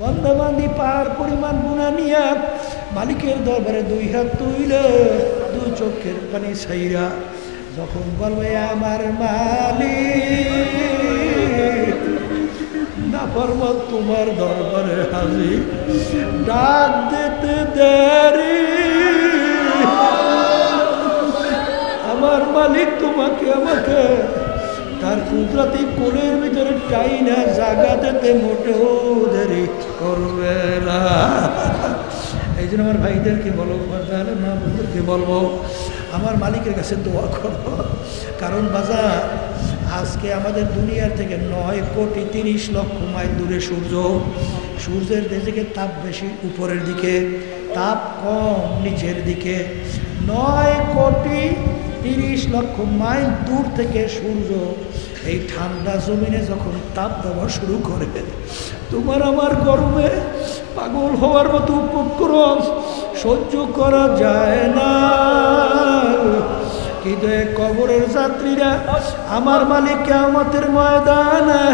বন্দাবান্দি পার পরিমাণ গুণা নিয়া মালিকের দরবারে দুই হাত তুইলে দুই চোখের পানি ছাইরা যখন বলবে আমার মালিক নাফরমান তোমার দরবারে হাজির, ডাক দিতে দেরি, আমার মালিক তোমাকে আমাকে তার কুদরতি কোলের ভিতরে টাইনা জাগা দিতে মোটেও দেরি করবে না। এই জন্য আমার ভাইদেরকে বলো, তাহলে মা বোনদেরকে বলবো, আমার মালিকের কাছে দোয়া করো। কারণ বাজার আজকে আমাদের দুনিয়ার থেকে 9,30,00,000 মাইল দূরে সূর্য, সূর্যের দিকে তাপ বেশি উপরের দিকে, তাপ কম নিচের দিকে। 9,30,00,000 মাইল দূর থেকে সূর্য এই ঠান্ডা জমিনে যখন তাপ দেওয়া শুরু করে, তোমার আমার গরমে পাগল হওয়ার মতো উপক্রম সহ্য করা যায় না। কিন্তু কবরের যাত্রীরা আমার মালিক কিয়ামতের ময়দানে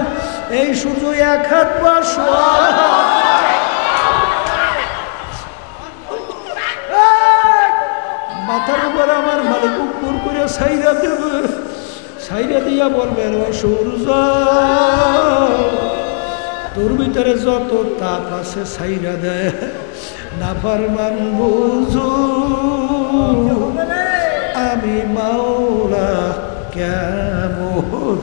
এই সূর্য এক হাত বা মাথার উপর আমার মালিক উপর করে ছাইরা দেবে, ছাইরা দিয়া বলবেন ও সূর্য তোর ভিতরে যত তাপ আছে ছাইরা দেয়, নাফরমান বুঝু আমি মাওলা কেমন।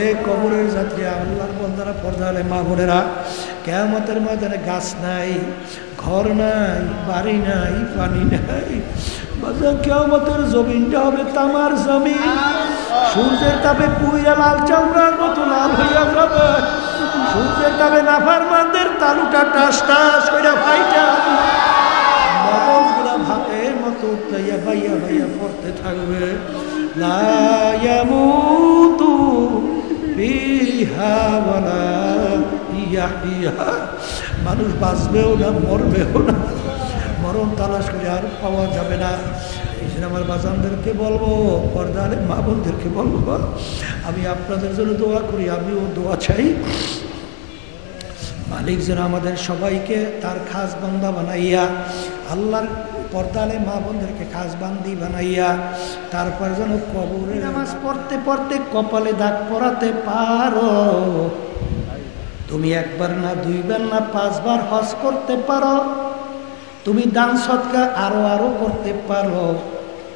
এ কবরের যাত্রী আল্লাহর বন্দারা, পর্দালে মা বোনেরা, কিয়ামতের ময়দানে গাছ নাই, ঘর নাই, বাড়ি নাই, পানি নাই। বাজার কিয়ামতের জমিনটা হবে তামার জমিন, সূর্যের তাপে পুইরা লাল চামড়ার মতো লাল হইয়া যাবে। সূর্যের তাপে নাফরমানদের তালুটা টাস টাস কইরা ফাইটা মগজগুলা ভাতের মতো উঠলাইয়া বাইয়া বাইয়া পড়তে থাকবে। লা ইয়ামুতু ফিহা ওয়ালা ইয়াহইয়া, মানুষ বাঁচবেও না মরবেও না, মরণ তালাশ করে আর পাওয়া যাবে না। এই জন্য আমার বাজানদেরকে বলবো, পর্দারে মা বোনদেরকে বলবো, আমি আপনাদের জন্য দোয়া করি, আমিও দোয়া চাই মালিক যেন আমাদের সবাইকে তার খাস বান্দা বানাইয়া, আল্লাহর পর্দালে মা বোনদেরকে খাস বান্দি বানাইয়া, তারপর যেন কবরে নামাজ পড়তে পড়তে কপালে দাগ পরাতে পারো। তুমি একবার না, দুইবার না, 5 বার হজ করতে পারো। তুমি দান সদকা আরো করতে পারো।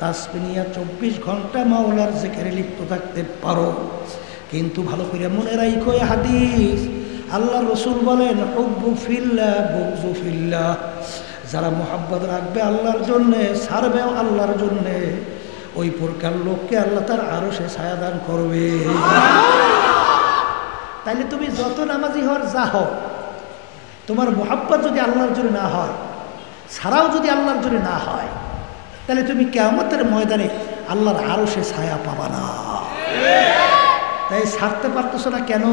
তাসবিহিয়া 24 ঘন্টা মাওলার জিকিরে লিপ্ত থাকতে পারো। কিন্তু ভালো করে মনে রাখো হাদিস, আল্লাহ রসুল বলেন হুব্বু ফিল্লাহ বুগযু ফিল্লাহ, যারা মোহাব্বত রাখবে আল্লাহর জন্যে, ছাড়বেও আল্লাহর জন্যে, ওই প্রকার লোককে আল্লাহ তার আরো সে ছায়া দান করবে। তাইলে তুমি যত নামাজি হওয়ার যা হও, তোমার মোহাব্বত যদি আল্লাহর জন্য না হয়, ছাড়াও যদি আল্লাহর জন্য না হয়, তাহলে তুমি কিয়ামতের ময়দানে আল্লাহর আরো সে ছায়া পাবা না। তাই ছাড়তে পারতেছো না কেন?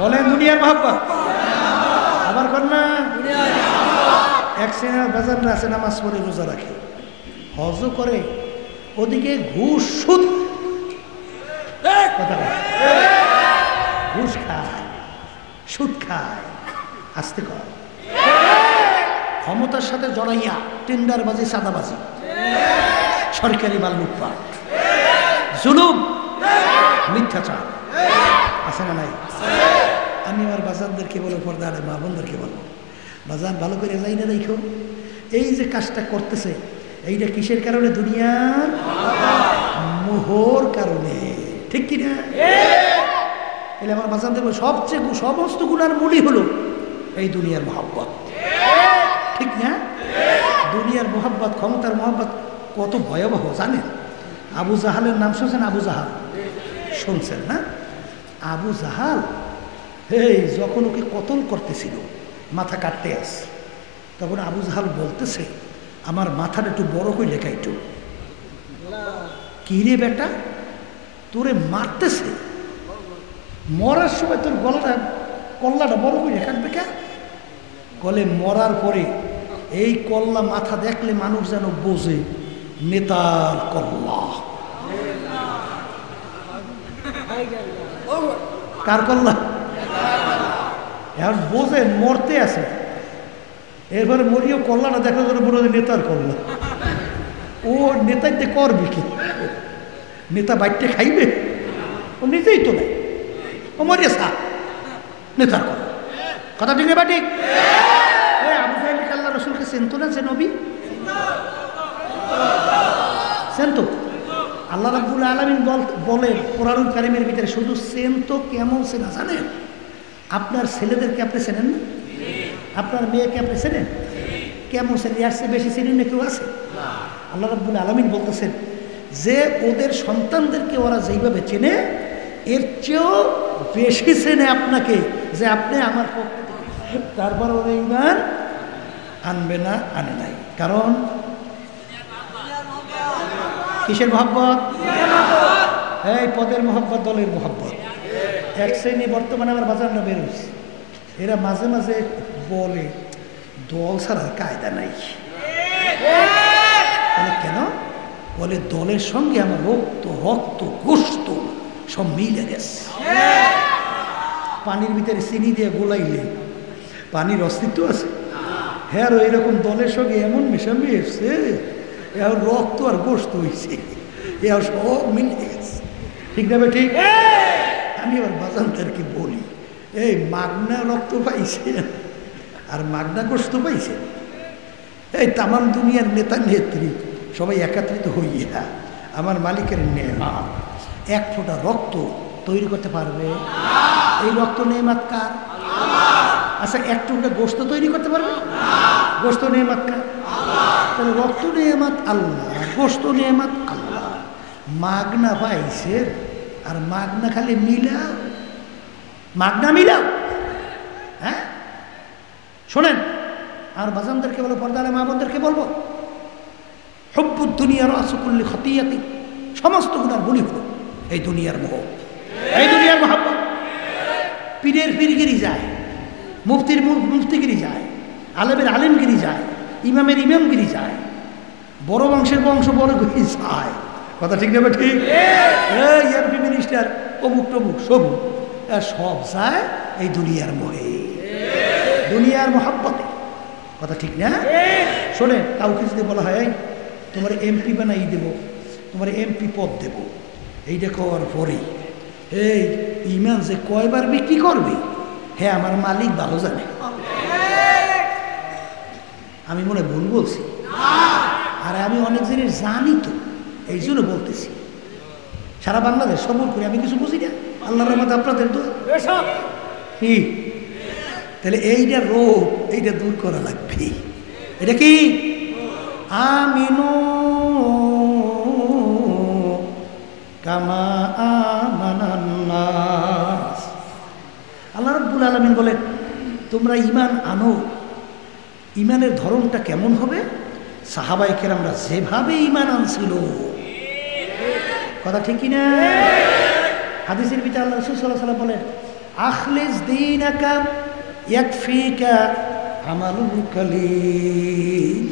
বলেন দুনিয়ার মোহাব্বত। আবার কর না, এক শ্রেণীর বাজার আছে নামাজ পড়ে রোজা রাখে, হজও করে, ওদিকে ঘুষ সুদ কথা বলে, ঘুষ খায়, সুদ খায়, আস্তে কর, ক্ষমতার সাথে জড়াইয়া টেন্ডারবাজি, চাঁদাবাজি, সরকারি মাল লুটপাট, জুলুম, মিথ্যাচার আছে না নাই? আমি আমার বাজানদেরকে বলবো, পর্দারে মা বোনদেরকে বলবো, বাজান ভালো করে যাই না দেখো, এই যে কাজটা করতেছে এইটা কিসের কারণে? দুনিয়ার মোহর কারণে, ঠিক কিনা? তাহলে আমার বাজানদের সবচেয়ে সমস্ত গুণার মূলই হলো এই দুনিয়ার মোহাব্বত, ঠিক না? দুনিয়ার মোহাব্বত, ক্ষমতার মোহাব্বত কত ভয়াবহ জানেন? আবু জাহালের নাম শুনছেন? আবু জাহাল শুনছেন না? আবু জাহাল যখন ওকে কতল করতেছিল, মাথা কাটতে আসে, তখন আবু জাহাল বলতেছে, আমার মাথাটা একটু বড় করে লেখা, একটু কি রে বেটা, তোরে মারতেছে, মরার সময় তোর গলাটা, কল্লাটা বড় করে রাখবে কে? গলে মরার পরে এই কল্লা মাথা দেখলে মানুষ যেন বোঝে নেতার কল্লা। কার কল্লা? এখন বোঝেন মরতে আছে, এরপরে মরিও করলা না, দেখা যাবে বড় নেতার করলা। ও নেতাই দিয়ে করবে কি? নেতা বাইটে খাইবে? ও নিজেই তো নাই, ও মরিয়া সা নেতার করলা। কথা ঠিক বা ঠিক? আবু জাহেল আল্লাহ রসুলকে চেনতো না যে নবী? চেনতো। আল্লাহ রাব্বুল আলামিন বলেন কোরআনুল কারীমের ভিতরে, শুধু চেনতো কেমন চেনা জানেন? আপনার ছেলেদেরকে আপনি চেনেন না? আপনার মেয়েকে আপনি চেনেন? কেমন চেনেন? এর চেয়ে বেশি চেনেন না কেউ আছে? আল্লাহ রাব্বুল আলামিন বলতেছেন যে ওদের সন্তানদেরকে ওরা যেইভাবে চেনে, এর চেয়েও বেশি চেনে আপনাকে, যে আপনি আমার পক্ষে। তারপর ওরা ঈমান আনবে না, আনে নাই। কারণ কিসের মহব্বত? এই পদের মহব্বত, দলের মহব্বত। এক শ্রেণী বর্তমানে আমার বাজারটা বেরোচ্ছে, এরা মাঝে মাঝে বলে দল ছাড়ার কায়দা নাই। কেন বলে? দলের সঙ্গে আমার রক্ত গোশত সব মিলে গেছে। পানির ভিতরে চিনি দিয়ে গোলাইলে পানির অস্তিত্ব আছে? হ্যাঁ, এরকম দলের সঙ্গে এমন মেশামি এসছে, এখন রক্ত আর গোশত হয়েছে, এ সব মিলে গেছে। ঠিক না? ঠিক। আমি আবার বাজানদারকে বলি, এই মাগনা রক্ত পাইছে আর মাগনা গোশত পাইছে, এই তামাম দুনিয়ার নেতা নেত্রী সবাই একত্রিত হইয়া আমার মালিকের নেয়ামত এক ফোঁটা রক্ত তৈরি করতে পারবে? এই রক্ত নেয়ামত কার? আচ্ছা, এক টুকরা গোশত তৈরি করতে পারবে? গোশত নেয়ামত কার? তাহলে রক্ত নেয়ামত আল্লাহ, গোশত নেয়ামত আল্লাহ। মাগনা পাইছে আর মাগনা খালি মিলাও, মাগনা মিলাও। হ্যাঁ, শোনেন, আর বাজানদেরকে বলো, পর্দারে মা বোনদেরকে বলবো, হুব্বুদ দুনিয়া রাসু কুল্লি খতিয়াতি, সমস্ত গুনার বলি হলো এই দুনিয়ার মোহ, এই দুনিয়ার মহব্বত। পীরের পীরগিরি যায়, মুফতির মুফতিগিরি যায়, আলেমের আলেমগিরি যায়, ইমামের ইমামগিরি যায়, বড় বংশের বংশ বড় গিরি যায়। কথা ঠিক নেবে? ঠিক। এই এমপি মিনিস্টার অমুক টমুক সবুক সব যায় এই দুনিয়ার মোহে, দুনিয়ার মহব্বতে। কথা ঠিক না? শোনে, কাউকে যদি বলা হয় তোমার এমপি বানাই দেব, তোমার এমপি পদ দেব, এইটা খাওয়ার পরে এই ইমান যে কয়বার বিক্রি করবে, হ্যাঁ আমার মালিক ভালো জানে। আমি মনে ভুল বলছি? আর আমি অনেক জিনিস জানি তো, এই জন্য বলতেছি। সারা বাংলাদেশ সবর করে আমি কিছু বুঝি না, আল্লাহর রহমতে আপনাদের তো কি। তাহলে এইটা রোগ, এইটা দূর করা লাগবে। এটা কি? আমিনু কামা আমানান নাস। আল্লাহ রাব্বুল আলামিন বলেন তোমরা ঈমান আনো। ঈমানের ধরনটা কেমন হবে? সাহাবায়ে কেরামরা যেভাবে ঈমান আনছিল। কথা ঠিক কি না? হাদিসের ভিতরে আল্লাহ রাসূল সাল্লাল্লাহু আলাইহি ওয়াসাল্লাম বলেন আখলিস দীনাকা ইয়াকফিকা আমালুল কালিল।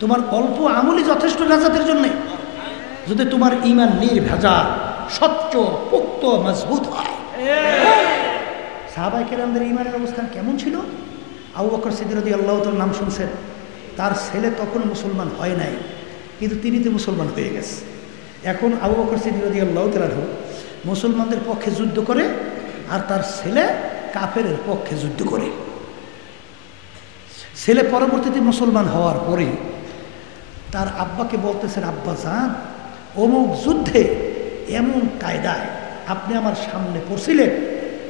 তোমার অল্প আমলই যথেষ্ট নাজাতের জন্য, যদি তোমার ঈমান নির্ভেজাল, স্বচ্ছ, পুক্ত, মজবুত হয়। সাহাবায়ে কেরামদের ঈমানের অবস্থান কেমন ছিল? আবু বকর সিদ্দিক রাদিয়াল্লাহু তাআলার নাম শুনছেন, তার ছেলে তখন মুসলমান হয় নাই, কিন্তু তিনি তো মুসলমান হয়ে গেছে। এখন আবু বকর সিদ্দিক রাদিয়াল্লাহু তাআলা মুসলমানদের পক্ষে যুদ্ধ করে, আর তার ছেলে কাফেরের পক্ষে যুদ্ধ করে। ছেলে পরবর্তীতে মুসলমান হওয়ার পরে তার আব্বাকে বলতেছেন, আব্বা জান, অমুক যুদ্ধে এমন কায়দায় আপনি আমার সামনে পড়ছিলেন,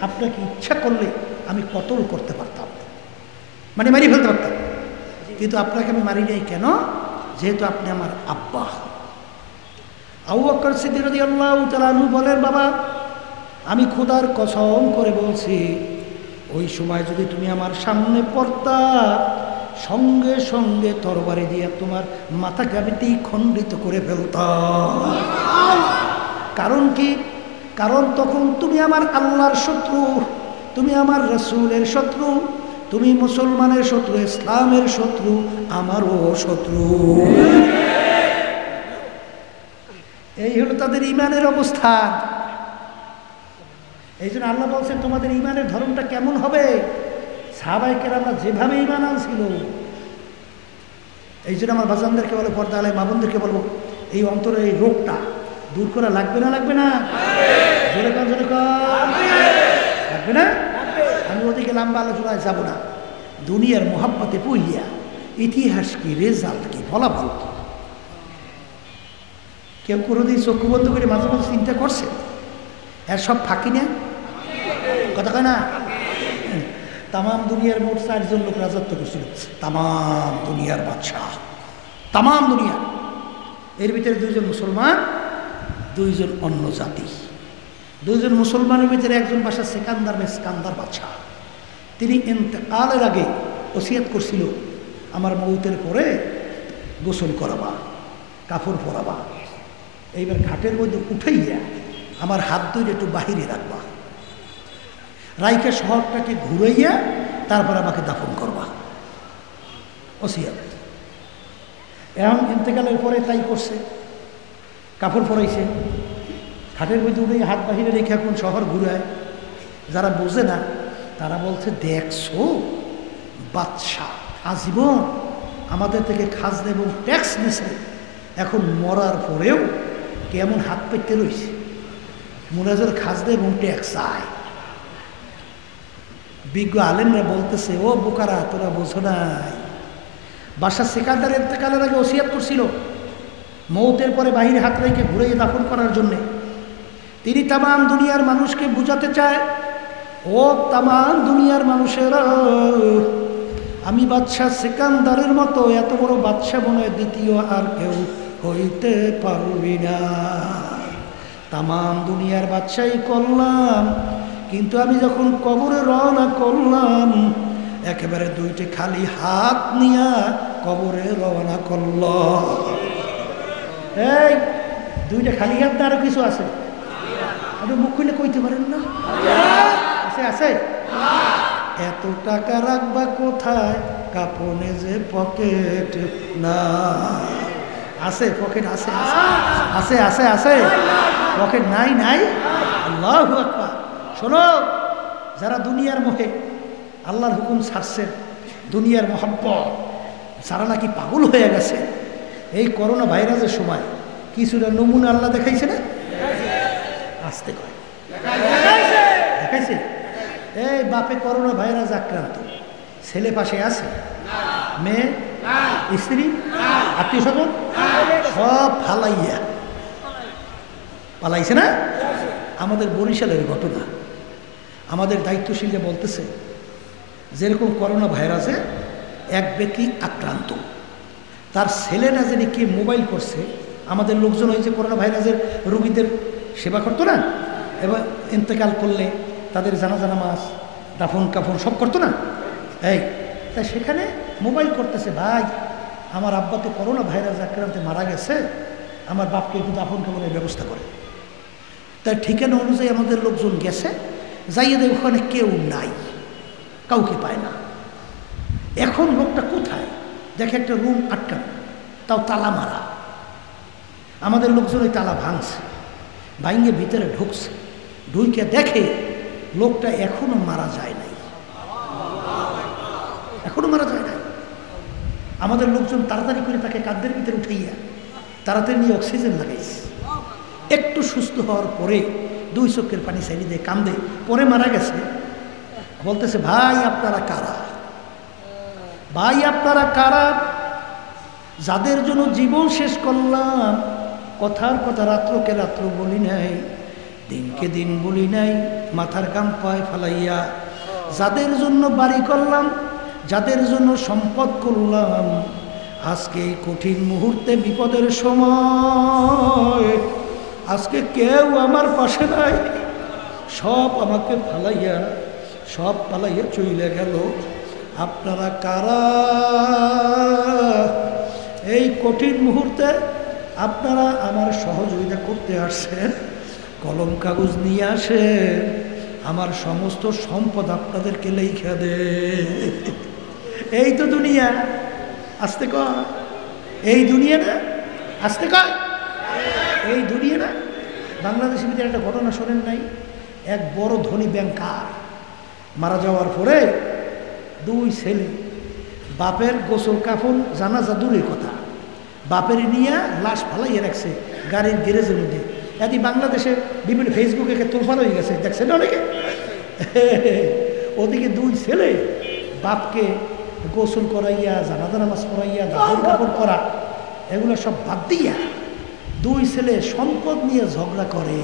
আপনাকে ইচ্ছা করলে আমি কতল করতে পারতাম, মানে মারি ফেলতে পারতাম, কিন্তু আপনাকে আমি মারি নাই। কেন? যেহেতু আপনি আমার আব্বা। আবু বকর সিদ্দিক রাদিয়াল্লাহু তাআলা আনহু বলেন, বাবা আমি খোদার কসম করে বলছি, ওই সময় যদি তুমি আমার সামনে পড়তা, সঙ্গে সঙ্গে তরবারি দিয়ে তোমার মাথাকে আমি খণ্ডিত করে ফেলতাম। কারণ কি? কারণ তখন তুমি আমার আল্লাহর শত্রু, তুমি আমার রাসূলের শত্রু, তুমি মুসলমানের শত্রু, ইসলামের শত্রু, আমারও শত্রু। এই হলো তাদের ঈমানের অবস্থা। এই জন্য আল্লাহ বলছেন তোমাদের ঈমানের ধরনটা কেমন হবে? সাহাবায়ে কেরামরা যেভাবে ঈমান আনছিল, এই জন্য আমার বাজানদেরকে বলে, পর্দা আলে মা বোনদেরকে বলবো, এই অন্তরের এই রোগটা দূর করা লাগবে না লাগবে না? জোরে কর জোরে কর, লাগবে না? আমি ওদিকে লম্বা আলোচনায় যাব না। দুনিয়ার মোহাব্বতে পইয়া ইতিহাস কি, রেজাল্ট কি, ফলাফল কি, কেউ কোনোদিন চক্ষু বন্ধ করে মাঝে মাঝে চিন্তা করছে এর সব ফাঁকি না? কথা কয় না? তামাম দুনিয়ার মোট 4 জন লোক রাজত্ব করছিল, তামাম দুনিয়ার বাদশাহ, তামাম দুনিয়া। এর ভিতরে 2 জন মুসলমান, 2 জন অন্য জাতি। 2 জন মুসলমানের ভিতরে একজন বাদশা সিকান্দার বাদশাহ। তিনি ইন্তেকালের আগে ওসিয়ত করছিল, আমার মৌতের পরে গোসল করাবা, কাপড় পরাবা, এইবার ঘাটের মধ্যে উঠাইয়া আমার হাত ধরে একটু বাহিরে রাখবা, রাইকা শহরটাকে ঘুরাইয়া তারপর আমাকে দাফন করবা, ওসিয়ত। এখন ইন্তেকালের পরে তাই করছে, কাপড় পরাইছে, ঘাটের মধ্যে উঠে হাত বাহিরে রেখে এখন শহর ঘুরায়। যারা বোঝে না তারা বলছে, দেখছো বাদশাহ আজীবন আমাদের থেকে খাজনা এবং ট্যাক্স নিছে, এখন মরার পরেও কেমন হাত পেতে রয়েছে, মুরাজের খাজনা এবং ট্যাক্স আয়। বিজ্ঞ আলেমরা বলতেছে, ও বোকারা তোরা বোঝো নাই, বাদশা সিকান্দার ইন্তেকালের আগে ওসিয়ত করছিল মৌতের পরে বাহিরে হাত রেখে ঘুরিয়ে দাফন করার জন্যে। তিনি তামাম দুনিয়ার মানুষকে বুঝাতে চায়, ও তামাম দুনিয়ার মানুষেরা, আমি বাদশা সিকান্দারের মতো এত বড় বাদশা মনে দ্বিতীয় আর কেউ হইতে পারবি না। তামাম দুনিয়ার বাদশাই করলাম, কিন্তু আমি যখন কবরে রওনা করলাম একেবারে 2টি খালি হাত নিয়া কবরে রওনা করল। এই 2টা খালি হাত না আরো কিছু আছে? আপনি মুখ খুলে কইতে পারেন না? আছে আছে? এত টাকা রাখবা কোথায়, কাপনে যে পকেট না। আছে পকেট, আছে আছে আছে আছে, পকেট নাই নাই? আল্লাহু আকবার। শোনো, যারা দুনিয়ার মোহে আল্লাহর হুকুম ছাড়ছেন, দুনিয়ার মহব্বত, যারা নাকি পাগল হয়ে গেছে, এই করোনা ভাইরাসের সময় কিছুটা নমুনা আল্লাহ দেখাইছে না? আসতে কয় দেখাইছে। এই বাপে করোনা ভাইরাস আক্রান্ত, ছেলে পাশে আছে, মেয়ে, স্ত্রী, আত্মীয় স্বজন সব ফালাইয়া পালাইছে না? আমাদের বরিশালের ঘটনা, আমাদের দায়িত্বশীলরা বলতেছে, যেরকম করোনা ভাইরাসে এক ব্যক্তি আক্রান্ত, তার ছেলেরা যিনি কে মোবাইল করছে, আমাদের লোকজন হয়েছে করোনা ভাইরাসের রোগীদের সেবা করতো না, এবার ইন্তেকাল করলে তাদের জানাজা নামাজ, দাফন কাফন সব করতো না। এই তাই সেখানে মোবাইল করতেছে, ভাই আমার আব্বা তো করোনা ভাইরাস আক্রান্তে মারা গেছে, আমার বাপকে একটু দাফন কাফনের ব্যবস্থা করে। তাই ঠিকানা অনুযায়ী আমাদের লোকজন গেছে, যাইয়ে দেয় ওখানে কেউ নাই, কাউকে পায় না। এখন লোকটা কোথায় দেখে, একটা রুম আটকানো, তাও তালা মারা। আমাদের লোকজন ওই তালা ভাঙছে, ভাঙে ভিতরে ঢুকছে, ঢুকে দেখে লোকটা এখনো মারা যায় নাই, এখনো মারা যায় নাই। আমাদের লোকজন তাড়াতাড়ি করে তাকে কাঁধের ভিতরে উঠাইয়া তাড়াতাড়ি নিয়ে অক্সিজেন লাগাইছে। একটু সুস্থ হওয়ার পরে 2 চোখের পানি ছাড়ি দিয়ে কান্দে, পরে মারা গেছে। বলতেছে, ভাই আপনারা কারা, ভাই আপনারা কারা, যাদের জন্য জীবন শেষ করলাম, কথার কথা রাত্রকে রাত্র বলি নাই, দিনকে দিন বলি নাই, মাথার কাম পায় ফালাইয়া, যাদের জন্য বাড়ি করলাম, যাদের জন্য সম্পদ করলাম, আজকে এই কঠিন মুহূর্তে বিপদের সময় আজকে কেউ আমার পাশে নাই, সব আমাকে ফালাইয়া সব পালাইয়া চলে গেল। আপনারা কারা? এই কঠিন মুহূর্তে আপনারা আমার সহযোগিতা করতে আসছেন, কলম কাগজ নিয়ে আসে, আমার সমস্ত সম্পদ আপনাদেরকে লেখা দে। এই তো দুনিয়া, আসতে কয়, এই দুনিয়া না, আসতে কয়, এই দুনিয়া না। বাংলাদেশের ভিতরে একটা ঘটনা শোনেন নাই? এক বড় ধনী ব্যাংকার মারা যাওয়ার পরে দুই ছেলে, বাপের গোসল কাফন জানাজা দূরের কথা, বাপের নিয়ে লাশ ফালাইয়ে রাখছে গাড়ির গ্যারেজের মধ্যে। এদি বাংলাদেশে বিভিন্ন ফেসবুকে তোলফার হয়ে গেছে, দেখছেন অনেকে। ওদিকে দুই ছেলে বাপকে গোসল করাইয়া, জানাজা নামাজ পড়াইয়া, কাপড় কাপড় করা, এগুলো সব বাদ দিয়া দুই ছেলে সম্পদ নিয়ে ঝগড়া করে।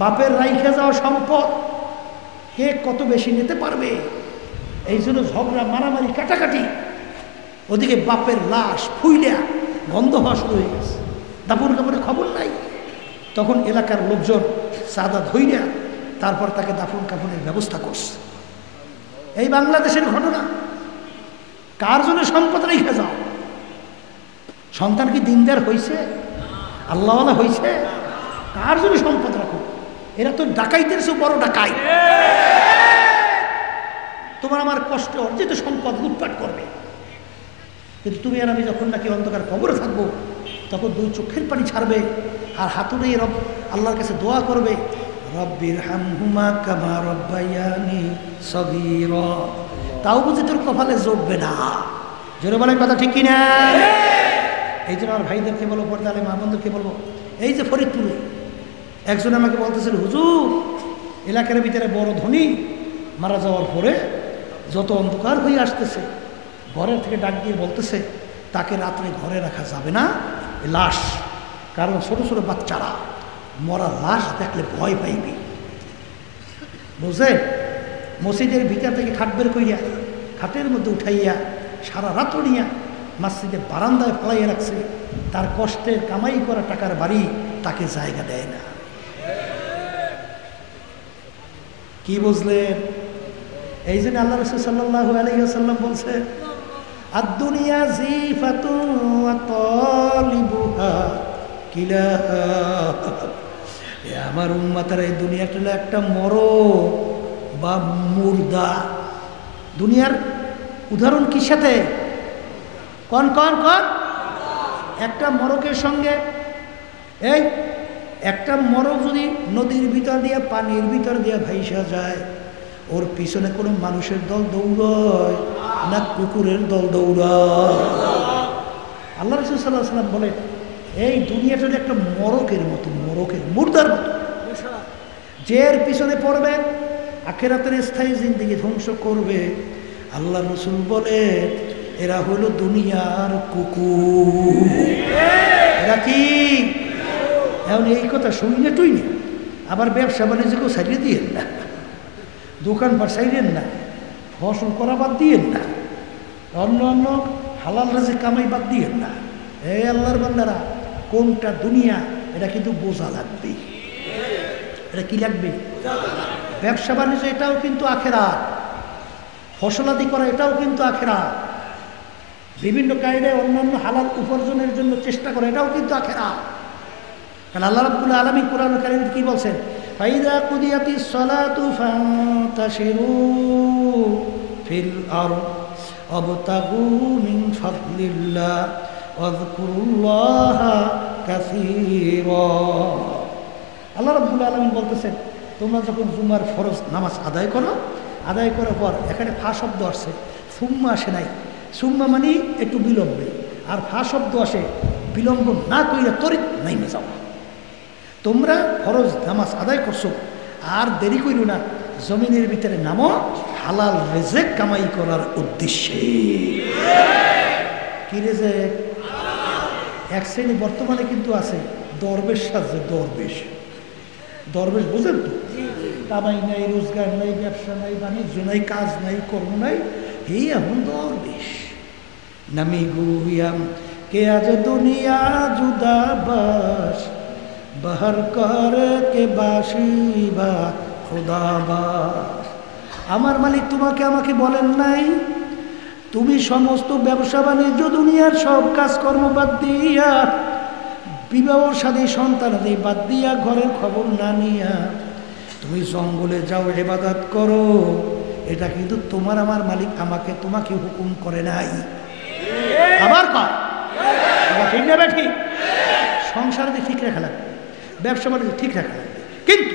বাপের রাইখে যাওয়া সম্পদ কে কত বেশি নিতে পারবে, এই জন্য ঝগড়া, মারামারি, কাটাকাটি। ওদিকে বাপের লাশ ফুইলা গন্ধ হওয়া শুরু হয়ে গেছে, দাপুর কাপড়ে খবর নাই। তখন এলাকার লোকজন সাদা ধইরা তারপর তাকে দাফন কাফনের ব্যবস্থা করছে। এই বাংলাদেশের ঘটনা। কার জন্য সম্পদ রেখে যাও? সন্তান কি দিনদার হয়েছে, আল্লাহওয়ালা হয়েছে? কার জন্য সম্পদ রাখো? এরা তো ডাকাইতের চেয়ে বড় ডাকাই। তোমার আমার কষ্ট অর্জিত সম্পদ লুটপাট করবে, কিন্তু তুমি আর আমি যখন নাকি অন্ধকার কবরে থাকবো তখন দুই চোখের পানি ছাড়বে আর হাতুড়ে রব আল্লাহর কাছে দোয়া করবে, রব্বির হামহুমা কামা রব্বায়ানি সগীরা। তাও বুঝি তোর কপালে জোটবে না। জোরে বলেন কথা ঠিক কিনা? এই জন্য আমার ভাইদেরকে বলবো, পর্দা আলে মা বন্ধুকে বলবো, এই যে ফরিদপুরে একজন আমাকে বলতেছিল, হুজুর এলাকার ভিতরে বড় ধনী মারা যাওয়ার পরে যত অন্ধকার হয়ে আসতেছে, ঘরের থেকে ডাক দিয়ে বলতেছে তাকে রাত্রে ঘরে রাখা যাবে না, লাশ। কারণ ছোট ছোট বাচ্চারা মরা লাশ দেখলে ভয় পাইবে। বুঝলে, মসজিদের ভিতর থেকে খাট বের করিয়া খাটের মধ্যে উঠাইয়া সারা রাত্র নিয়া মসজিদের বারান্দায় ফেলাইয়া রাখছে। তার কষ্টের কামাই করা টাকার বাড়ি তাকে জায়গা দেয় না। কি বুঝলেন? এই জন্য আল্লাহ রাসূল সাল্লাল্লাহু আলাইহি ওয়াসাল্লাম বলছে, আদ-দুনিয়া জিফাতুন ওয়া তালিবুহা কিলাহা। আমার উম্মতের এই দুনিয়াটা হলো একটা মরক বা মুর্দা। দুনিয়ার উদাহরণ কি সাথে? কোন কোন কোন? একটা মরকের সঙ্গে, এই একটা মরক যদি নদীর ভিতর দিয়ে, পানির ভিতর দিয়ে ভাইসা যায়, ওর পিছনে কোনো মানুষের দল দৌড়ায় না কুকুরের দল দৌড়ায়? আল্লাহ রাসূল সাল্লাল্লাহু আলাইহি ওয়াসাল্লাম বলে, এই দুনিয়াটা একটা মরকের মতো, মরকের মুর্দার মতো। যে এর পিছনে পড়বে আখিরাতের স্থায়ী জিন্দেগি ধ্বংস করবে। আল্লাহ রাসূল বলে, এরা হলো দুনিয়ার কুকুর। এরা কি? এখন এই কথা শুনলে তুই না, আবার ব্যবসা বাণিজ্যকেও সারিয়ে দিয়েন না, দোকানপাট সাইরেন না, ফসল করা বাদ দিয়েন না, অন্য অন্য হালাল রাজে কামাই বাদ দিয়েন না। এই আল্লাহর বান্দারা, কোনটা দুনিয়া এটা কিন্তু বোঝা লাগবে। এটা কি লাগবে? ব্যবসা বাণিজ্য এটাও কিন্তু আখেরাত, ফসলাদি করা এটাও কিন্তু আখেরাত, বিভিন্ন কায়দায় অন্যান্য হালাল উপার্জনের জন্য চেষ্টা করা এটাও কিন্তু আখেরাত। কারণ আল্লাহ রাব্বুল আলামিন কোরআনুল কারীমে কি বলছেন? ফাইদা কুদিয়াতিস সালাতু ফান্তাশিরু ফিল আরদ ওয়াবতাগু মিন ফাদলিল্লাহ ওয়াযকুরুল্লাহা কাসীরা। আল্লাহ রাব্বুল আলামিন বলতেছেন, তোমরা যখন জুমার ফরজ নামাজ আদায় করো, আদায় করার পর এখানে ফা শব্দ আসছে, সুম্মা আসে নাই। সুম্মা মানে একটু বিলম্বে, আর ফা শব্দ আসে বিলম্ব না কইরা তরিত নাইমে যাও। তোমরা ফরজ নামাজ আদায় করছো, আর দেরি কইরো না, জমিনের ভিতরে নামো হালাল রেজেক কামাই করার উদ্দেশ্যে। কি রেজেক? এক শ্রেণী বর্তমানে কিন্তু আছে দরবেশ সাজে। দরবেশ, দরবেশ বুঝেন তো? কামাই নাই, রোজগার নাই, ব্যবসা নাই, বাণিজ্য নাই, কাজ নাই, কর্ম নাই, এই এমন দরবেশ। নামি গুয়াম কে আজ দুনিয়া জুদা বাস, বাহার কর কে বাসিবা খোদাবাস। আমার মালিক তোমাকে আমাকে বলেন নাই, তুমি সমস্ত ব্যবসা বাণিজ্য দুনিয়ার সব কাজকর্ম বাদ দিয়া, বিবাহ শাদী সন্তানাদি বাদ দিয়া, ঘরের খবর না নিয়া তুমি জঙ্গলে যাও, ইবাদত করো। এটা কিন্তু তোমার আমার মালিক আমাকে তোমাকে হুকুম করে নাই। আবার কয় ঠিক না? ঠিক। সংসার ঠিক রাখা লাগবে, ব্যবসা বাণিজ্য ঠিক রাখা লাগবে, কিন্তু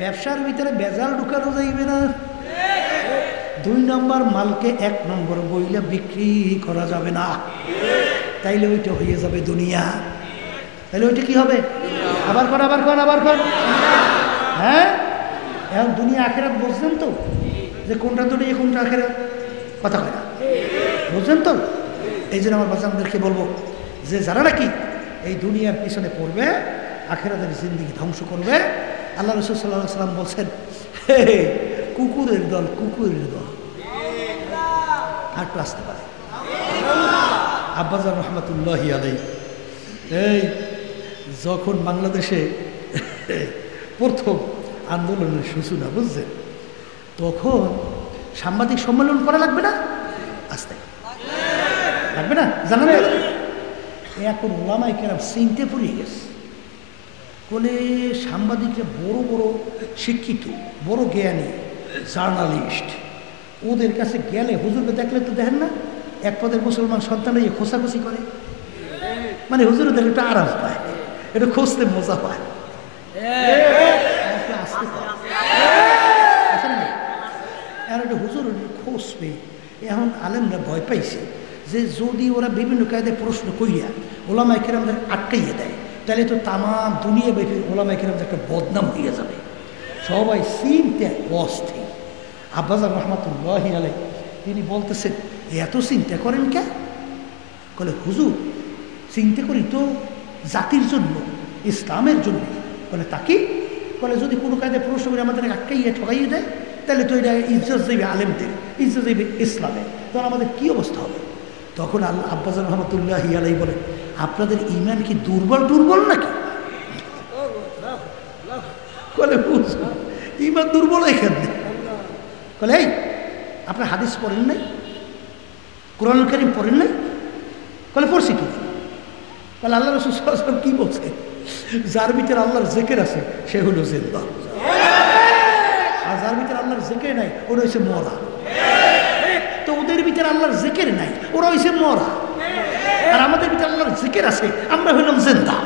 ব্যবসার ভিতরে বেজাল ঢুকানো যাইবে না। 2 নম্বর মালকে 1 নম্বর বইলে বিক্রি করা যাবে না, তাইলে ওইটা হয়ে যাবে দুনিয়া। তাহলে ওইটা কি হবে? আবার কর। হ্যাঁ, এখন দুনিয়া আখেরাত বুঝলেন তো, যে কোনটা দুনিয়া কোনটা আখেরাত? কথা হয় না, বুঝলেন তো? এই জন্য আমার বাচ্চাদেরকে বলবো যে যারা নাকি এই দুনিয়ার পিছনে পড়বে, আখেরাতের জিন্দেগি ধ্বংস করবে, আল্লাহ রাসূল সাল্লাল্লাহু আলাইহি ওয়াসাল্লাম বলছেন, হে কুকুরের দল, আর একটু আসতে পারে। আব্বাজান রহমতুল্লাহি আলাইহি এই যখন বাংলাদেশে প্রথম আন্দোলনের সূচনা, বুঝছেন, তখন সাংবাদিক সম্মেলন করা লাগবে না, আসতে লাগবে না, জানেন না? এখন ওলামায়ে কেরাম চিনতে পড়ে গেছে, বলে সাংবাদিকরা বড় বড় শিক্ষিত, বড় জ্ঞানী জার্নালিস্ট, ওদের কাছে গেলে হুজুরকে দেখলে তো দেখেন না, এক পদের মুসলমান সন্তান এই খোঁচাখুচি করে, মানে হুজুর দেখলে একটু আরাম পায়, একটু খুঁজতে মজা পায়। হুজুর খোঁজ পেয়ে এখন আলেমরা ভয় পাইছে যে যদি ওরা বিভিন্ন কায়দায় প্রশ্ন করিয়া ওলামায়ে কেরামদের আটকাইয়ে দেয়, তাহলে তো তামাম দুনিয়া ব্যাপী ওলামায়ে কেরামদের একটা বদনাম হয়ে যাবে, সবাই চিনতে অস্থির। আব্বাজান রহমতুল্লাহি আলাইহি তিনি বলতেছেন, এত চিন্তা করেন কে? বলে হুজুর চিন্তা করি তো জাতির জন্য, ইসলামের জন্য। বলে তাকে বলে যদি কোনো কায়দায় প্রশ্ন করে আমাদের আটকাইয়ে ঠকাইয়ে দেয়, তাহলে তো এটা ইজ্জত যাবে আলেমদের, ইজ্জত যাবে ইসলামে, তখন আমাদের কী অবস্থা হবে? তখন আব্বাজান রহমতুল্লাহি আলাইহি বলেন, আপনাদের ঈমান কি দুর্বল নাকি? বলে ঈমান দুর্বল এখানে। বলে এই আপনার হাদিস পড়েন নাই, কোরআনুল কারীম পড়েন নাই? বলে পড়ছি কি? বলে আল্লাহ রাসূল সাল্লাল্লাহু আলাইহি ওয়াসাল্লাম কি বলছে? যার ভিতরে আল্লাহর জিকির আছে সে হলো জিন্দা, আর যার ভিতরে আল্লাহর জিকির নাই ওরা হচ্ছে মরা। তো ওদের ভিতরে আল্লাহর জিকির নাই, ওরা হচ্ছে মরা, আর আমাদের ভিতরে আল্লাহর জিকির আছে, আমরা হইলাম জিন্দা।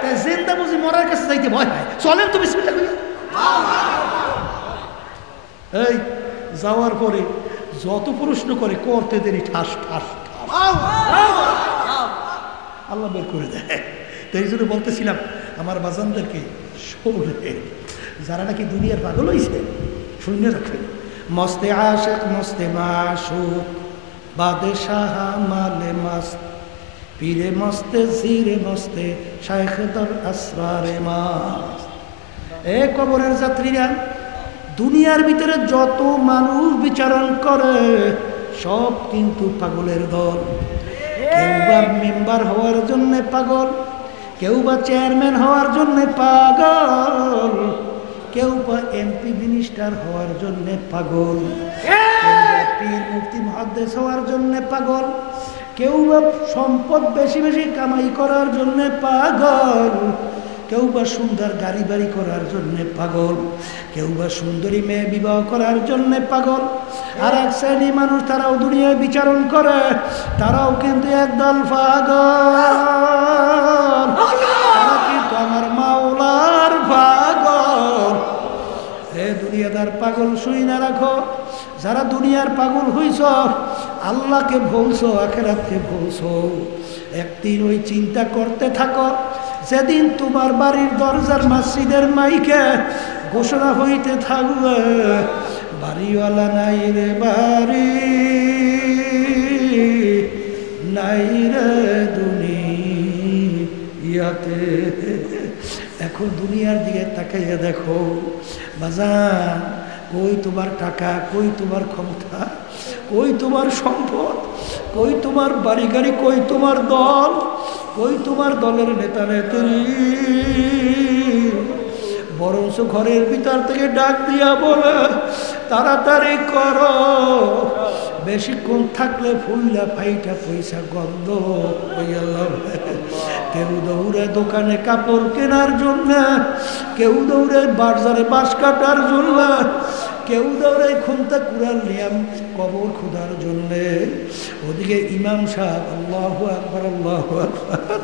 তাই জিন্দা বুঝি মরার কাছে যাইতে ভয় হয়, চলেন তো বিসমিল্লাহ কইয়া। এই যাওয়ার পরে যত প্রশ্ন করে করতে দেরি ঠাস ঠাস আল্লাহ বের করে দেয়। তাই জন্য বলতেছিলাম আমার বাজানদেরকে, শোনে যারা নাকি দুনিয়ার পাগল হয়েছে শূন্য রাখেন, মস্তে আশেক মস্তে মাশুক বাদশাহ মালে মস্ত পীরে মস্তে জিরে মস্তে শাইখ দর আসরারে মাস্ত। এ কবরের যাত্রীরা, দুনিয়ার ভিতরে যত মানুষ বিচরণ করে সব কিন্তু পাগলের দল। কেউ বা মেম্বার হওয়ার জন্য পাগল, কেউ বা চেয়ারম্যান হওয়ার জন্য পাগল, কেউ বা এমপি মিনিস্টার হওয়ার জন্য পাগল, কেউ বা পীর মুফতি মুহাদ্দিস হওয়ার জন্য পাগল, কেউ বা সম্পদ বেশি বেশি কামাই করার জন্য পাগল, কেউ বা সুন্দর গাড়ি বাড়ি করার জন্য পাগল, কেউ বা সুন্দরী মেয়ে বিবাহ করার জন্য পাগল। আর এক শ্রেণী মানুষ তারাও দুনিয়ায় বিচারণ করে, তারাও কিন্তু একদল পাগল, তারা কিন্তু আমার মাওলার পাগল। হে দুনিয়াদার পাগল, শুই না রাখো, যারা দুনিয়ার পাগল হইছ, আল্লাহকে ভুলছো, আখিরাতকে ভুলছো, একদিন ওই চিন্তা করতে থাকো, যেদিন তোমার বাড়ির দরজার মসজিদের মাইকে ঘোষণা হইতে থাকবে, বাড়িওয়ালা নাই রে বাড়ি, নাই রে দুনিয়াতে। এখন দুনিয়ার দিকে তাকাইয়া দেখো বাজান, কই তোমার টাকা, কই তোমার ক্ষমতা, কই তোমার সম্পদ, কই তোমার বাড়ি গাড়ি, কই তোমার দল, কই তোমার দলের নেতা নেত্রী? বরঞ্চ ঘরের ভিতর থেকে ডাক দিয়া বলে তাড়াতাড়ি করো, বেশিক্ষণ থাকলে ফুললা ফাইটা পয়সা গন্ধ হইয়া যাবে। কেউ দৌড়ে দোকানে কাপড় কেনার জন্য, কেউ দৌড়ে বাজারে বাঁশ কাটার জন্য, কেউ দৌড়ে খুনতে কুড়াল নিয়াম কবর খোদার জন্যে। ওদিকে ইমাম সাহেব আল্লাহু আকবার আল্লাহু আকবার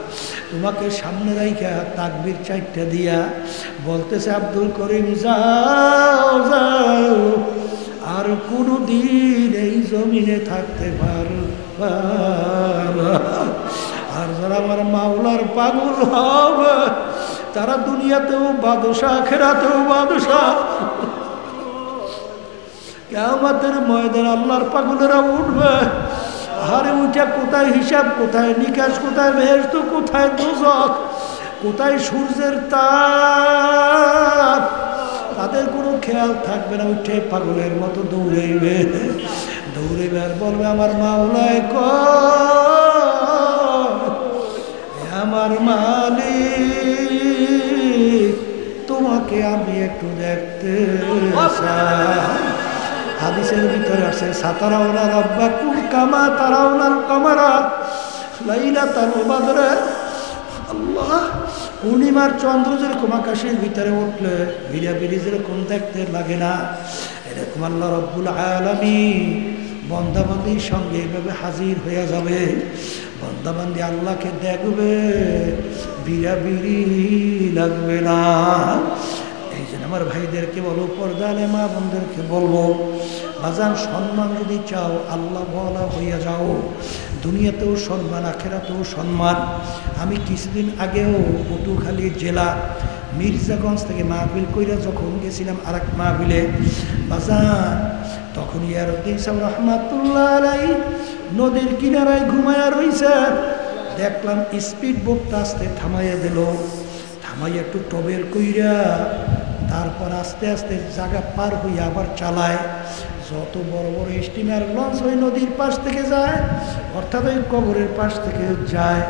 তোমাকে সামনে রাইখা তাকবীর 4টা দিয়া বলতেছে, আব্দুল করিম যাও যাও, আর আর কোনদিন এই জমিনে থাকতে পারবা না। আর যারা আমার মাওলার পাগল হবে তারা দুনিয়াতেও বাদশা, আখিরাতেও বাদশা। কিয়ামতের ময়দানে আল্লাহর পাগলেরা উঠবে। আরে উঠে কোথায় হিসাব, কোথায় নিকাশ, কোথায় বেহেশত, কোথায় দোজখ, কোথায় সূর্যের তাপ, তাদের কোনো খেয়াল থাকবে না। উঠে পাগলের মতো দৌড়াইবে, দৌড়াইবে আর বলবে আমার মাওলায় আমার মালিক তোমাকে আমি একটু দেখতে চাই। হাদিসের ভিতরে আছে সাতারাউনা রাব্বাকুম কামা তারাউনাল কামারা লাইলাতাল বাদরে। আল্লাহ পূর্ণিমার চন্দ্র যেরকম আকাশের ভিতরে উঠলে বিরাবিরি যেরকম দেখতে লাগে না, এরকম আল্লাহ রব্বুল আলামিন বন্দাবান্দির সঙ্গে এভাবে হাজির হয়ে যাবে। বন্দাবান্দি আল্লাহকে দেখবে, বিরাবিরি লাগবে না। এই জন্য আমার ভাইদেরকে বলো, পর্দালে মা বোনদেরকে বলবো, বাজান সম্মান যদি চাও আল্লাহ বলা হইয়া যাও। দুনিয়াতেও সম্মান, আখেরাতেও সম্মান। আমি কিছুদিন আগেও পটুখালী জেলা মির্জাগঞ্জ থেকে মাহফিল কইরা যখন গেছিলাম আর এক মাহফিলে বাজান, তখন ইয়ারউদ্দিন সাহেব রহমাতুল্লাহ আলাইহি নদীর কিনারায় ঘুমায়া রইছে। দেখলাম স্পিড বোটটা আস্তে থামাইয়া দিল, থামাইয়া একটু টবের কইরা তারপর আস্তে আস্তে জায়গা পার হইয়া আবার চালায়। যত বড় বড় স্টিমার লঞ্চ ওই নদীর পাশ থেকে যায়, অর্থাৎ ওই কবরের পাশ থেকে যায়।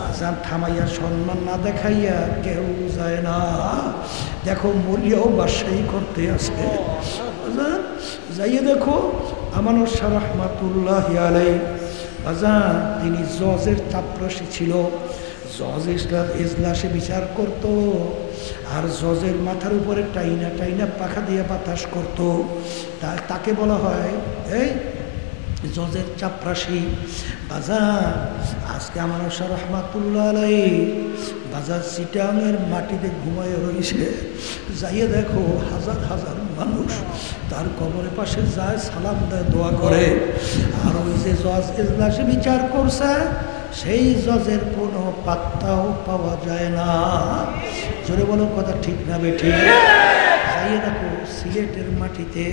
বাজান থামাইয়া সম্মান না দেখাইয়া কেউ যায় না। দেখো মরিয়াও বাসাই করতে আসে। বাজান যাইয়ে দেখো আমানুর শাহ রহমাতুল্লাহ আলাইহি বাজান, তিনি জজের চাপরাশি ছিল। জজ এজলাসে বিচার করত, আর জজের মাথার উপরে টাইনা টাইনা পাখা দিয়ে বাতাস করত। তাকে বলা হয় এই জজের চাপরাশি। বাজার আজকে আমার শাহ রহমাতুল্লাহ আলাইহি বাজার চিটাঙের মাটিতে ঘুমায় রয়েছে। যাইয়ে দেখো হাজার হাজার মানুষ তার কবরের পাশে যায়, সালাম দেয়, দোয়া করে। আর ওই যে জজ এজলাসে বিচার করছে সেই জজের কোনো পাত্তাও পাওয়া যায় না। জোরে বলো কথা ঠিক না বেঠিক? যাইয়ে দেখো সিলেটের মাটিতে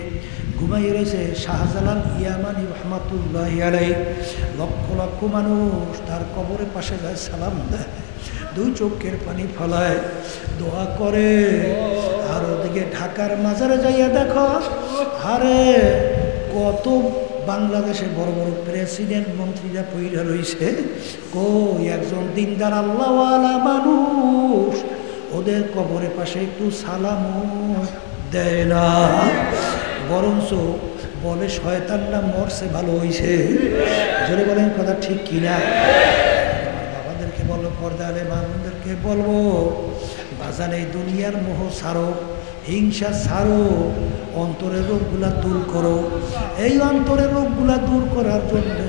ঘুমাইয়ে রয়েছে শাহজালাল ইয়ামানি রহমাতুল্লাহ আলাইহি। লক্ষ লক্ষ মানুষ তার কবরের পাশে যায়, সালাম দেয়, দুই চোখের পানি ফলায়, দোয়া করে। আর ওদিকে ঢাকার মাজারে যাইয়া দেখো, আরে কত বাংলাদেশে বড় বড় প্রেসিডেন্ট মন্ত্রীরা পইরা রইছে। কই একজন দিনদার আল্লাহওয়ালা মানুষ ওদের কবরের পাশে একটু সালামও দেয় না, বরঞ্চ বলে শয়তানরা মরছে ভালো হইছে। জোরে বলেন কথা ঠিক কিনা? বাবাদেরকে বলো, পর্দালে মামুনদেরকে বলবো, বাজান এই দুনিয়ার মোহ ছাড়ো, হিংসা ছাড়ো, অন্তরের রোগগুলা দূর করো। এই অন্তরের রোগগুলা দূর করার জন্য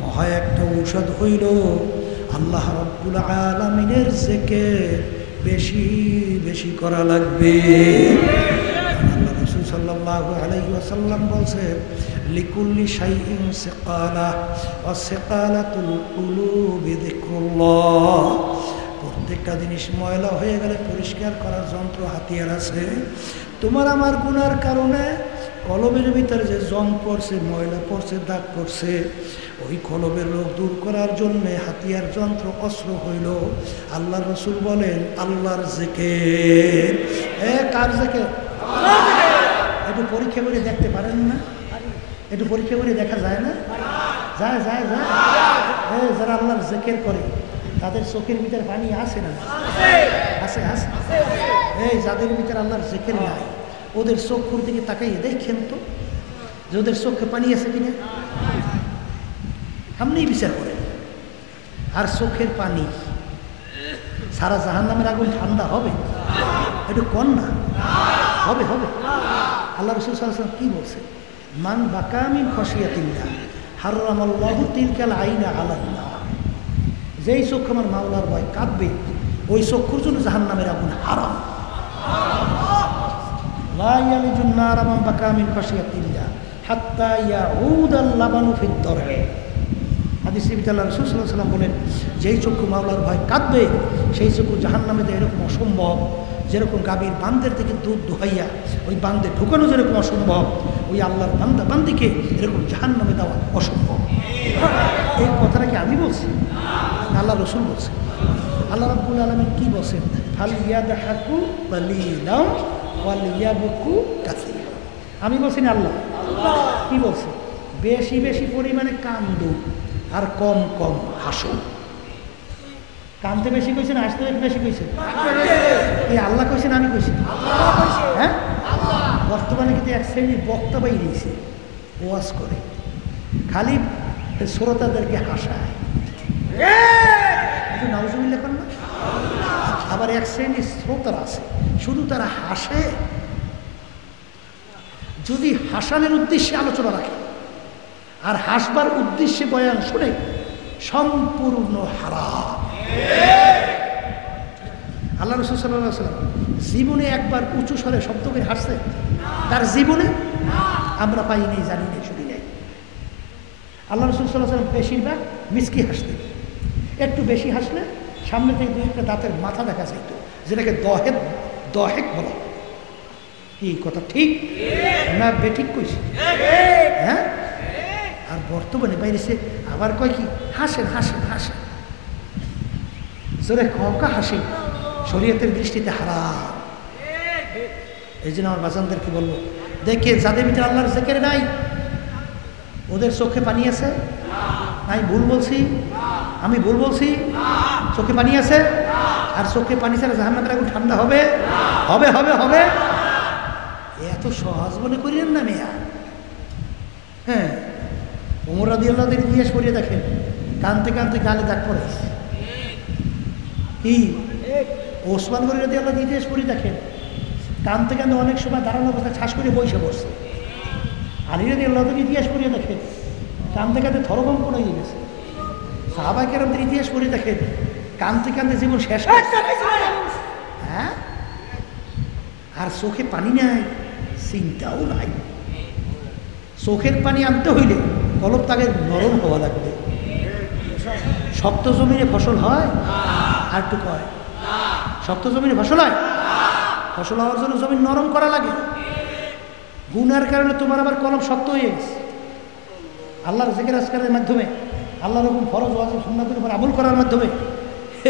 মহা একটা ঔষধ হইল আল্লাহ রাব্বুল আলামিনের জিকির বেশি বেশি করা লাগবে। আল্লাহ রাসূল সাল্লাল্লাহু আলাইহি ওয়াসাল্লাম বলেছেন, লিকুল্লি শাইইন সিকালা ওয়া সিকালাতুল কুলুবি যিকরুল্লাহ। প্রত্যেকটা জিনিস ময়লা হয়ে গেলে পরিষ্কার করার যন্ত্র হাতিয়ার আছে। তোমার আমার গুনার কারণে কলবের ভিতরে যে জং পড়ছে, ময়লা পড়ছে, দাগ পড়ছে, ওই কলবের রোগ দূর করার জন্যে হাতিয়ার যন্ত্র অস্ত্র হইল আল্লাহ রসুল বলেন আল্লাহর জিকির। কার জিকির? একটু পরীক্ষা করে দেখতে পারেন না? একটু পরীক্ষা করে দেখা যায় না? যায় যায় যায়। যারা আল্লাহর জিকির করে তাদের চোখের ভিতরে পানি আসে না? আছে আছে। এই যাদের ভিতরে আল্লাহর জিকির নাই ওদের চোখের দিকে তাকাইয়ে দেখেন তো যে ওদের চোখে পানি আছে কিনা। আপনি বিচার করেন। আর চোখের পানি সারা জাহান্নামের আগুন ঠান্ডা হবে? একটু কন না, হবে হবে। আল্লাহ রাসূল সাল্লাল্লাহু আলাইহি ওয়াসাল্লাম কি বলছে? মান বাকা মিন খাশিয়াতিল্লাহ হারামাল্লাহু তিলকাল আইনা আলান্নার। যেই চক্ষু আমার মাওলার ভয় কাঁদবে ওই চক্ষুর জন্য জাহান্নামের আগুন হারাম। লা ইয়ালিজুন নার মান বাকা মিন খাশিয়াতিল্লাহ। হাত্তা ইয়াউদাল লাবানু ফিদ দরহি। হাদিসে আল্লাহ রাসূল সাল্লাল্লাহু আলাইহি ওয়াসাল্লাম বলেন, যেই চক্ষু মাওলার ভয় কাঁদবে সেই চক্ষু জাহান্নামেতে এরকম অসম্ভব, যেরকম গাভীর বান্দের থেকে দুধ দোহাইয়া ওই বান্দে ঢুকানো যেরকম অসম্ভব, ওই আল্লাহর বান্দিকে এরকম জাহান্নামে দেওয়া অসম্ভব। এই কথাটা কি আমি বলছি? আল্লাহ রাসূল বলছেন। আল্লাহ রাব্বুল আলামিন কি বলছেন? ফাল ইয়াদহাকু কালিলাম ওয়াল ইয়াবকু কাসীরা। আমি বলছি না আল্লাহ কি বলছে? বেশি বেশি পরিমাণে কান্দো আর কম কম হাসো। কানতে বেশি কইছে না হাসতে বেশি কইছে? এই আল্লাহ কইছেন আমি কইছি? হ্যাঁ, বর্তমানে কিন্তু এক শ্রেণীর বক্তা বাই দিয়েছে, ওয়াজ করে খালি শ্রোতাদেরকে হাসায়। নাউজুবিল্লাহ করেন না? আবার এক শ্রেণীর শ্রোতারা আছে শুধু তারা হাসে, যদি হাসানের উদ্দেশ্যে আলোচনা রাখে আর হাসবার উদ্দেশ্যে বয়ান শুনে সম্পূর্ণ হারাম। আল্লাহ রাসূল সাল্লাল্লাহু আলাইহি ওয়াসাল্লাম জীবনে একবার উঁচু স্বরে শব্দ করে হাসছে? তার জীবনে আমরা পাইনি, জানি না, শুনি নাই। আল্লাহ রাসূল সাল্লাল্লাহু আলাইহি ওয়াসাল্লাম বেশিরভাগ মিসকি হাসতেন। একটু বেশি হাসলে সামনে থেকে দুই একটা দাঁতের মাথা দেখা যাইত, যেটাকে দহেক বলা। কি কথা ঠিক না বেঠিক কইছি? হ্যাঁ। আর বর্তমানে বাইরেছে আবার কয় কি হাসেন হাসেন হাসেন, জোরে ককা হাসি শরীয়তের দৃষ্টিতে হারাম। এই জন্য আমার বাজানদেরকে বলবো, দেখে যাদের ভিতরে আল্লাহর জিকির নাই ওদের চোখে পানি আছে? আমি ভুল বলছি? আমি ভুল বলছি? চোখে পানি আছে? আর চোখে পানি ছাড়া জাহান্নামের আগুন ঠান্ডা হবে? হবে হবে হবে। এত সহজ মনে করিলেন না মেয়া। হ্যাঁ, ওমর রাদিয়াল্লাহু আনহু ইতিহাস পড়িয়ে দেখেন, কানতে কানতে গালে দাগ পড়েছে। কি ওসমান গনি রাদিয়াল্লাহু আনহু ইতিহাস পড়িয়ে দেখেন, কানতে কানতে অনেক সময় দাঁড়ানো অবস্থায় ছাস করে বসে পড়ছে। আলী রাদিয়াল্লাহু আনহু ইতিহাস পড়িয়ে দেখেন, কানতে কানতে থরকম পড়ে গেছে। সাহাবায়ে কেরামদের ইতিহাস পড়িয়ে দেখেন, কানতে কানতে জীবন শেষ করছে। হ্যাঁ, আর চোখে পানি নাই, চিন্তাও নাই। চোখের পানি আনতে হইলে কলব তাকে নরম হওয়া লাগবে। শক্ত জমিনে ফসল হয়? আর একটু কয়, শক্ত জমিনে ফসল হয়? ফসল হওয়ার জন্য জমিন নরম করা লাগে। গুনার কারণে তোমার আবার কলম শক্ত হয়ে গেছে। আল্লাহর জিকির আজকারের মাধ্যমে, আল্লাহর হুকুম ফরজ ওয়াজিব সুন্নাতের উপর আমল করার মাধ্যমে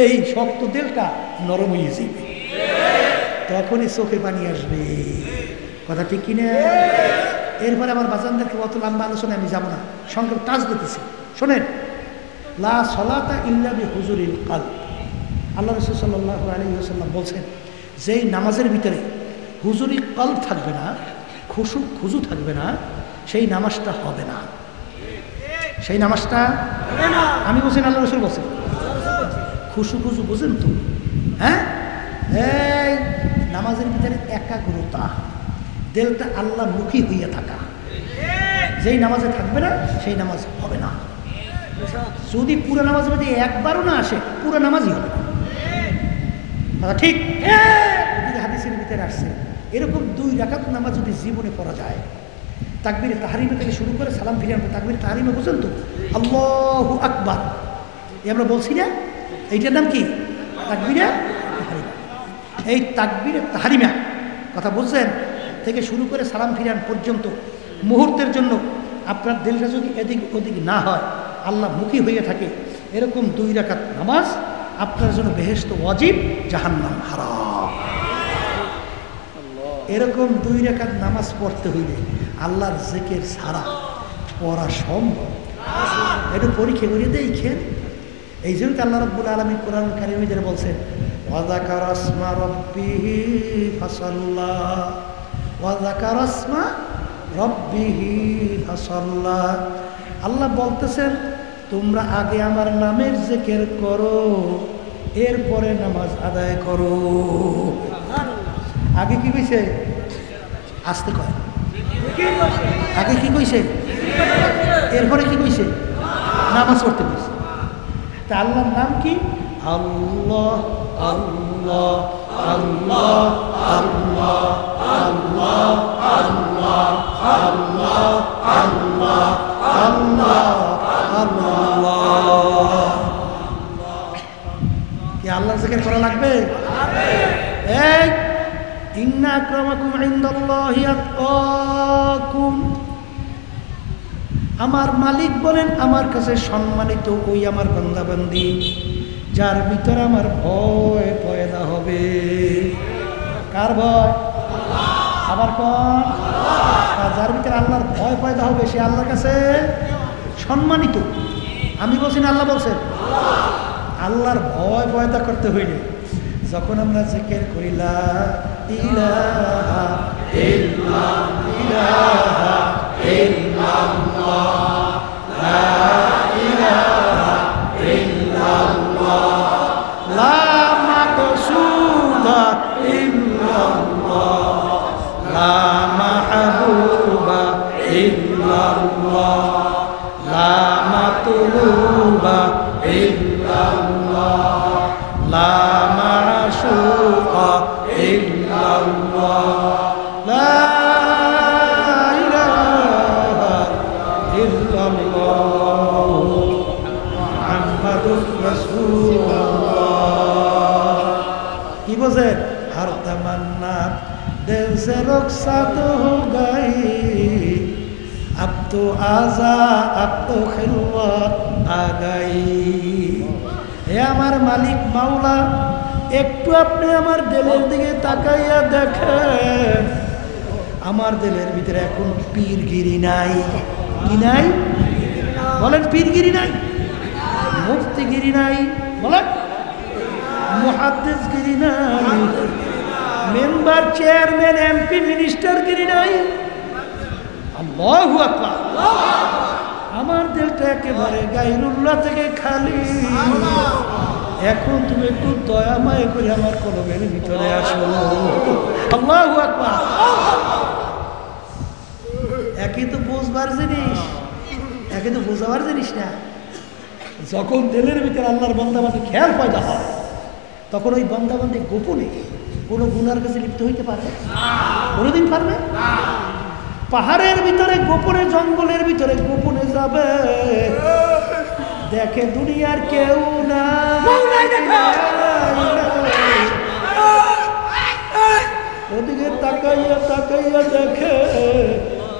এই শক্ত দিলটা নরম হয়ে যাবে, তখনই চোখে পানি আসবে। কথা ঠিক কিনা? এরপরে আমার বাজানদেরকে অত লম্বা আলোচনা আমি যাব না, সংক্ষেপ টাচ দিতেছি, শোনেন। লা সলাতা ইল্লা বিহুজুরিল কলব। আল্লাহ রাসূল সাল্লাল্লাহু আলাইহি ওয়াসাল্লাম বলছেন, যেই নামাজের ভিতরে হুজুরি কলব থাকবে না, খুজু থাকবে না, সেই নামাজটা হবে না। সেই নামাজটা হবে না। আমি বলছি, আল্লাহ রাসূল বলছেন। খুজু বুঝেন তো? হ্যাঁ, এই নামাজের ভিতরে একাগ্রতা, দিলটা আল্লাহ মুখী হইয়া থাকা, যেই নামাজে থাকবে না সেই নামাজ হবে না। যদি পুরো নামাজের মধ্যে একবারও না আসে, পুরো নামাজই হবে না। ঠিক হাদিসের ভিতরে আসছে, এরকম 2 রাকাত নামাজ যদি জীবনে পড়া যায়, তাকবীরে তাহরিমা থেকে শুরু করে সালাম ফিরে আনবে। তাকবীরে তাহরিমা বুঝেন তো? আল্লাহু আকবার, আমরা বলছি না, এইটার নাম কি? তাকবীরে তাহরিমা। এই তাকবীরে তাহরিমা কথা বুঝছেন থেকে শুরু করে সালাম ফিরান পর্যন্ত মুহূর্তের জন্য আপনার দিলটা যদি এদিক ওদিক না হয়, আল্লাহ মুখী হয়ে থাকে, এরকম 2 রাকাত নামাজ আপনার জন্য বেহেশত ওয়াজিব, জাহান্নাম হারাম। এরকম 2 রাকাত নামাজ পড়তে হইলে আল্লাহর জিকির ছাড়া পড়া সম্ভব? একটু পরীক্ষা করে দেখেন। এই জন্য আল্লাহ রাব্বুল আলামিন কোরআন কারীমে যেটা বলছেন, ওয়া যাকারা ইসমা রাব্বিহি ফাসাল্লা, ওয়া যাকারা ইসমা রাব্বিহি ফাসাল্লা। আল্লাহ বলতেছেন, তোমরা আগে আমার নামের জিকির করো, এরপরে নামাজ আদায় করো। আগে কি কইছে? আসতে কয়। আগে কি কইছে? এরপরে কি কইছে? নামাজ পড়তে কইছে। তা আল্লাহর নাম কি? আল্লাহ আল্লাহ আল্লাহ আল্লাহ আল্লাহ আল্লাহ আল্লাহ আল্লাহ আল্লাহ আল্লাহ আল্লাহ। কি আল্লাহর জিকির করা লাগবে? এই ইন্না আক্রামাকুম ইনদাল্লাহি আতকাকুম, আমার মালিক বলেন আমার কাছে সম্মানিত ওই আমার বান্দা বান্দি যার ভিতরে আমার ভয় পয়দা হবে। কার ভয়? আবার কোন? যার ভিতরে আল্লাহর ভয় পয়দা হবে সে আল্লাহর কাছে সম্মানিত। আমি বলছি না আল্লাহ বলছেন? আল্লাহর ভয় পয়দা করতে হইলে যখন আমরা জিকির করি লা ইলাহা ইল্লাল্লাহ ইলাহা ইল্লাল্লাহ লা ইলাহা ইল্লাল্লাহ লা মাকসুদা ইল্লাল্লাহ লা মাহবুবা ইল্লাল্লাহ লা মাতলুবা ইল্লাল্লাহ লা মাশুকা ইল্লাল্লাহ লা ইলাহা ইল্লাল্লাহ মুহাম্মাদুর রাসূলুল্লাহ। কি বলে? হর তমন্না দিল সে রুখসাত হো গই अब तो आजा अब तो खिलवत आ गई। হে আমার মালিক মাওলা, একটু আপনি আমার দিলের দিকে তাকাইয়া দেখেন, আমার দিলের ভিতরে এখন পীরগিরি নাই। কি নাই? বলেন পীরগিরি নাই, মুফতিগিরি নাই, বলেন মুহাদ্দিসগিরি নাই, মেম্বার চেয়ারম্যান এমপি মিনিস্টারগিরি নাই। আল্লাহু আকবার। আমার দিলটা একেবারে গায়রুল্লাহ থেকে খালি। এখন তুমি একটু দয়া মায়া করে আমার কলমের ভিতরে আসো। আল্লাহু আকবার। একই তো বুঝবার জিনিস, একই তো বোঝাবার জিনিস না। যখন দিলের ভিতরে আল্লাহর বান্দাবান্দি খেয়াল পয়দা হয় তখন ওই বান্দাবান্দি গোপনে কোনো গুনার কাছে লিপ্ত হইতে পারে? কোনোদিন পারবে? পাহাড়ের ভিতরে গোপনে, জঙ্গলের ভিতরে গোপনে যাবে, দেখে দুনিয়ার কেউ না, ওদিকে তাকাইয়া তাকাইয়া দেখে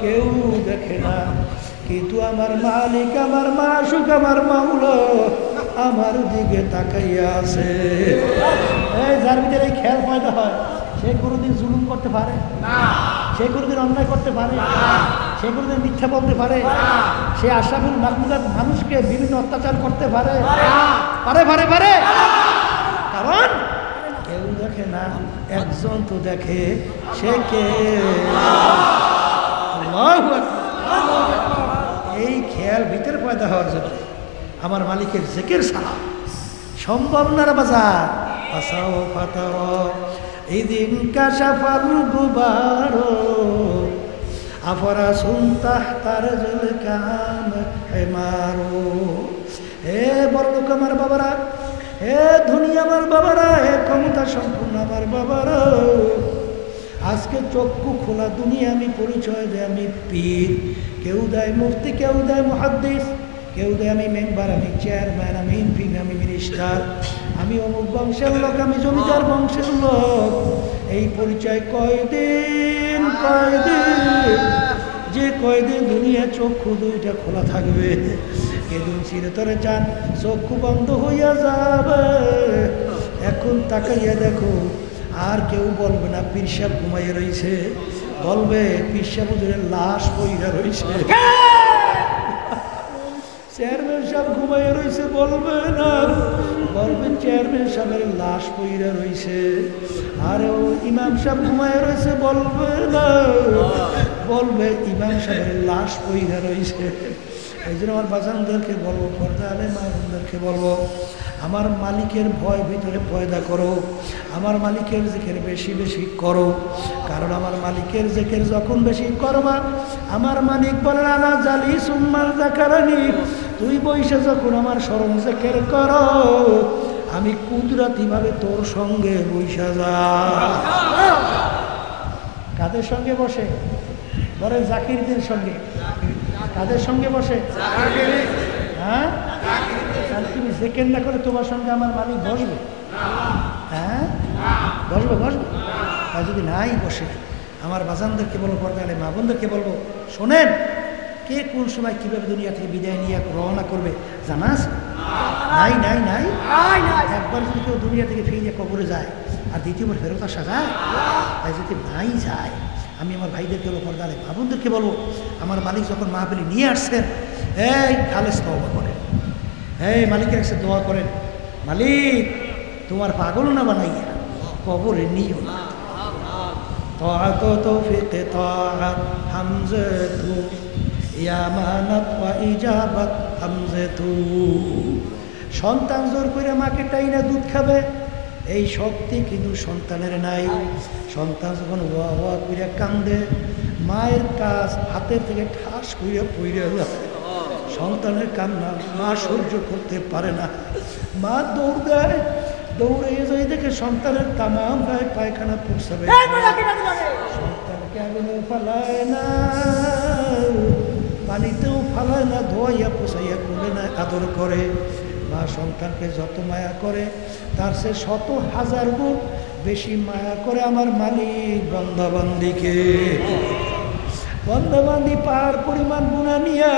কেউ দেখে না, কিন্তু আমার মালিক, আমার মাশুক, আমার মাওলা আমার দিকে তাকাইয়া আছে। এই যার ভিতরে খেয়াল পয়দা হয় সে কোনোদিন জুলুম করতে পারে না, সে কোনোদিন অন্যায় করতে পারে না, সে কোনোদিন মিথ্যা বলতে পারে না, সে আশরাফুল মাখলুকাত মানুষকে বিভিন্ন অত্যাচার করতে পারে পারে পারে পারে কারণ কেউ দেখে না, একজন তো দেখে, সে কে? আল্লাহু আকবার। এই খেয়াল ভিতরে পয়দা হওয়ার জন্য আমার মালিকের জিকির ছাড়া সম্ভব না। বাজার আসাও ফাতার ইদিন কাশাফাল গুবারো আফরা সুনতাহ তারজুল কাম হেমারো। হে বড়লোক আমার বাবারা, হে ধনী আমার বাবারা, হে ক্ষমতা সম্পূর্ণ আমার বাবারা, আজকে চক্ষু খোলা দুনিয়া আমি পরিচয় দেয় আমি পীর, কেউ দেয় মুফতি, কেউ দেয় মুহাদ্দিস, কেউ দেয় আমি মেম্বার, আমি চেয়ারম্যান, আমি এমপি, আমি মিনিস্টার, আমি অমুক বংশের লোক, আমি জমিদার বংশের লোক। এই পরিচয় কয়দিন কয়দিন, যে কয়দিন দুনিয়া চক্ষু দুইটা খোলা থাকবে, কেদিন চিরতরে যান চক্ষু বন্ধ হইয়া যাবে। এখন তাকাইয়া দেখো, আর কেউ বলবে না পীর সাহেব ঘুমাইয়া রয়েছে, বলবে পীর সাহেব হুজুরের লাশ পইরা রয়েছে। চেয়ারম্যান সাহেব ঘুমাইয়া রয়েছে বলবে না, বলবে চেয়ারম্যান সাহেবের লাশ পইরা রয়েছে। আর ও ইমাম সাহেব ঘুমাইয়া রয়েছে বলবে না, বলবে ইমাম সাহেবের লাশ পইরা রয়েছে। এই জন্য আমার বাজানদেরকে বলবো, পর্দা আলে মায়েরদেরকে বলবো, আমার মালিকের ভয় ভিতরে পয়দা করো, আমার মালিকের জিকির বেশি বেশি করো। কারণ আমার মালিকের জিকির যখন বেশি করবা, আমার মালিক বলেন আনা জালি সুম্মাল জাকারানি, তুই বইসে যখন আমার স্মরণ জিকির করো, আমি কুদরতি ভাবে তোর সঙ্গে বৈশা যা। কাদের সঙ্গে বসে? বলেন জাকিরদের সঙ্গে। কাদের সঙ্গে বসে? হ্যাঁ, তুমি সেকেন্ড না করে তোমার সঙ্গে আমার মালিক বসবে? হ্যাঁ, বসবে বসবে। আর যদি নাই বসে, আমার বাজানদেরকে বলবো, পর্দালে মা বোনদেরকে বলবো, শোনেন, কে কোন সময় কিভাবে দুনিয়া থেকে বিদায় নিয়ে রওনা করবে জানা আছে? নাই নাই নাই। একবার যদি কেউ দুনিয়া থেকে ফিরে কবরে যায় আর দ্বিতীয়বার ফেরত আসা যায়? তাই যদি নাই যায়, আমি আমার ভাইদেরকে বলবো, পর্দালে মা বোনদেরকে বলবো, আমার মালিক যখন মাহফিলে নিয়ে আসছেন, এই খালেস তওবা করেন, এই মালিকের কাছে দোয়া করেন, মালিক তোমার পাগল না বানাইয়া কবরে নিও না। طاعت توفيق طاعت حمزة يا মানাত ওয়া ইজাবাত হামজাতু। সন্তান জোর করে মাকে টাইনা দুধ খাবে, এই শক্তি কিন্তু সন্তানের নাই। সন্তান যখন ওয়া ওয়া করে কান্দে, মায়ের কাজ হাতের থেকে ঠাস করে পড়ে যায়। সন্তানের কান্না মা সহ্য করতে পারে না, মা দৌড় দেয়, দৌড়ে যাই দেখে সন্তানের তামাম গায়ে পায়খানা পৌঁছাবে। সন্তানকে আগুনে ফালায় না, পানিতেও ফালায় না, ধোয়াইয়া পোষাইয়া কোলে না, আদর করে। মা সন্তানকে যত মায়া করে তার সে 100,000 গুণ বেশি মায়া করে আমার মালিক বান্দাবান্দিকে। বান্দাবান্দি পাহাড় পরিমাণ গুনাহ নিয়া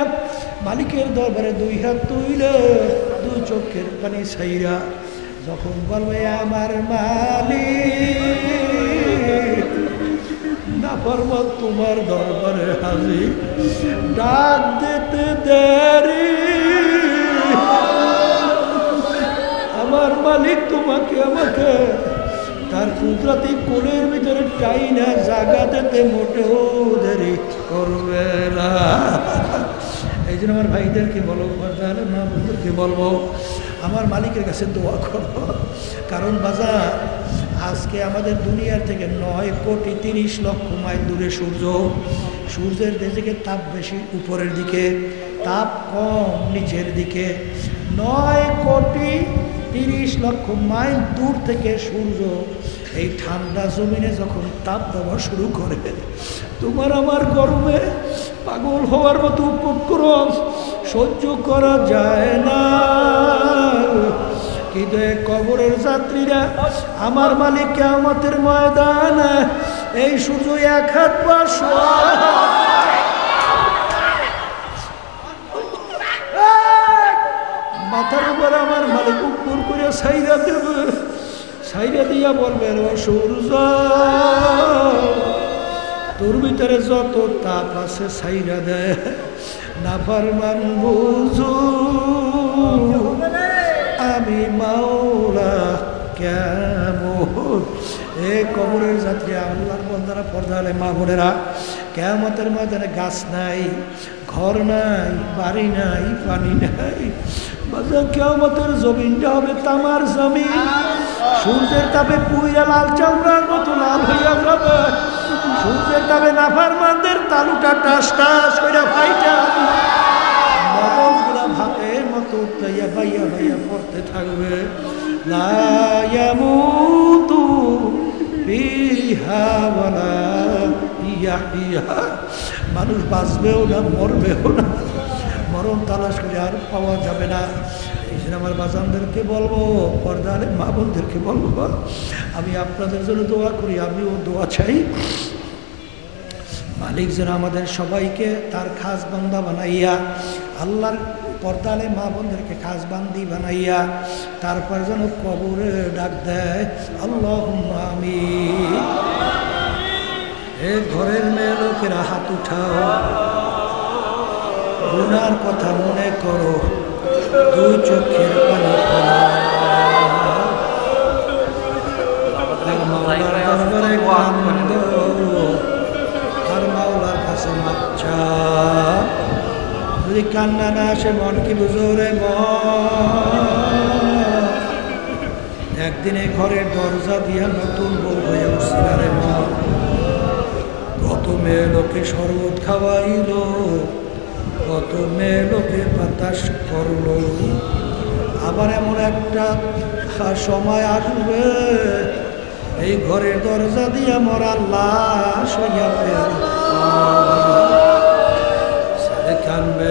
মালিকের দরবারে 2 হাত তুইলে 2 চোখের পানি ছাইরা যখন বলবে, আমার মালিক নাফরমান তোমার দরবারে হাজির, ডাক দিতে দেরি, আমার মালিক তোমাকে আমাকে তার কুদরতি কোলের ভিতরে টাইনা জাগা দিতে মোটেও দেরি করবে না। এই জন্য আমার ভাইদেরকে বলো, মা বোনদেরকে বলবো, আমার মালিকের কাছে দোয়া করো। কারণ বাজার, আজকে আমাদের দুনিয়ার থেকে 9,30,00,000 মাইল দূরে সূর্য। সূর্যের দিকে তাপ বেশি উপরের দিকে, তাপ কম নিচের দিকে। 9,30,00,000 মাইল দূর থেকে সূর্য এই ঠান্ডা জমিনে যখন তাপ দেওয়া শুরু করে, তোমার আমার গরমে পাগল হওয়ার মতো উপক্রম সহ্য করা যায় না। কিন্তু কবরের যাত্রীরা আমার মালিক কিয়ামতের ময়দানে এই সূর্য 1 হাত বা মাথার উপর আমার মালিক উপর করে ছাইরা দেবে, ছাইরা দিয়া বলবেন, ও সূর্য, তোর ভিতরে যত তাপ আছে ছাইরা দেয়, নাফরমান বুঝু আমি মাওলা কেমন। এ কবরের যাত্রী আল্লাহর বন্দারা, পর্দালে মা বোনেরা, কিয়ামতের ময়দানে গাছ নাই, ঘর নাই, বাড়ি নাই, পানি নাই। কিয়ামতের জমিনটা হবে তামার জমিন, সূর্যের তাপে পুইরা লাল চামড়ার মতো লাল হইয়া যাবে। সূর্যের তাপে নাফরমানদের তালুটা টাস টাস করে ফাইটা মগজগুলা ভাতের মতো উঠলাইয়া বাইয়া বাইয়া পড়তে থাকবে। লা ইয়ামুতু ফিহা ওয়ালা ইয়াহইয়া। মানুষ বাঁচবেও না, মরবেও না, মরণ তালাশ করে আর পাওয়া যাবে না। এই জন্য আমার বাজানদেরকে বলবো, পর্দালে মা বোনদেরকে বলবো, আমি আপনাদের জন্য দোয়া করি, আমিও দোয়া চাই। মালিক যেন আমাদের সবাইকে তার খাস বান্দা বানাইয়া, আল্লাহর পর্দালে মা বোনদেরকে খাস বান্দি বানাইয়া তারপর যেন কবরে ডাক দেয়, আল্লাহুম্মা আমিন। এ ঘরের মেয়ে লোকেরা হাত উঠাও, গুনার কথা মনে করো, 2 চোখের পানি ফেলো, দরবারে কান্দো, আর মাওলার কাছে মাপ চাও। যদি কান্না না আসে, মন কি বুঝো রে মন? একদিনে ঘরের দরজা দিয়া নতুন বউ হয়ে উঠছিল রে মন। কত মেয়ে লোকে শরবত খাওয়াইল, কত মেয়ে লোকে বাতাস করলো, আবার এমন একটা সময় আসবে এই ঘরের দরজা দিয়ে মরা লাশ হইয়া কানবে।